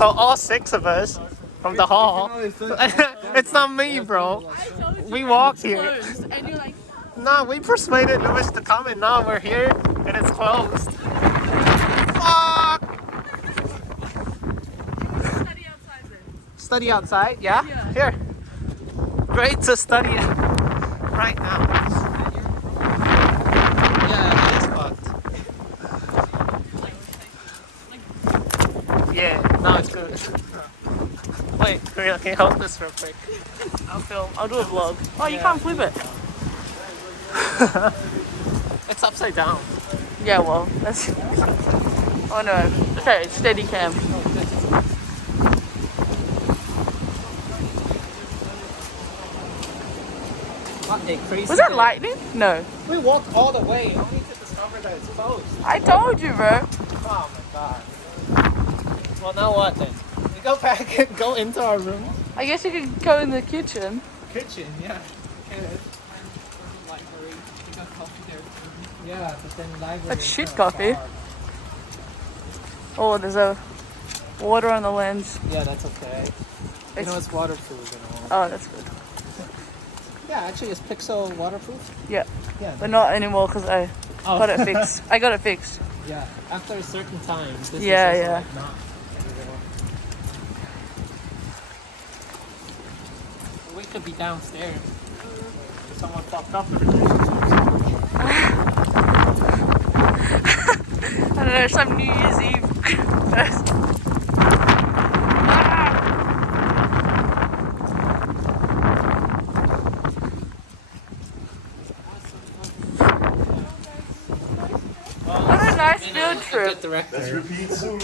So all 6 of us from the hall. It's not me, bro. We walked here. And you're like, No, we persuaded Louis to come, and now we're here, and it's closed. Fuck! study outside then. Study outside, yeah? Yeah. Here. Great to study right now. Yeah, it is fucked. Yeah, no, it's good. Wait, Karina, can you hold this real quick? I'll film. I'll do a vlog. Oh, you can't flip it. It's upside down. Yeah, well, that's. Oh no. Okay, steady cam. What a crazy Was that day. lightning? No. We walked all the way only to discover that it's closed. I told you, bro. Oh my god. Well, now what then? We go back and go into our room. I guess you could go in the kitchen. Kitchen, yeah. Library. We got coffee there too. Yeah, but then library. That's is shit kinda coffee. far. Oh, there's a water on the lens. Yeah, that's okay. You know It's, it's waterproof and all. oh, that's good. Yeah, actually, is Pixel waterproof? Yeah, Yeah. but not anymore because I Oh. got it fixed. I got it fixed. Yeah, after a certain time, this Yeah, is also yeah. like not anymore. We could be downstairs. Someone fucked up the relationship. I don't know, some New Year's Eve. What a nice field trip. Director. Let's repeat soon.